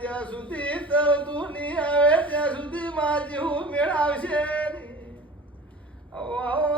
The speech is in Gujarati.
ત્યાં સુધી તો તું નહીં આવે ત્યાં સુધી માં જેવું મેળાવશે નહીં. આવો આવો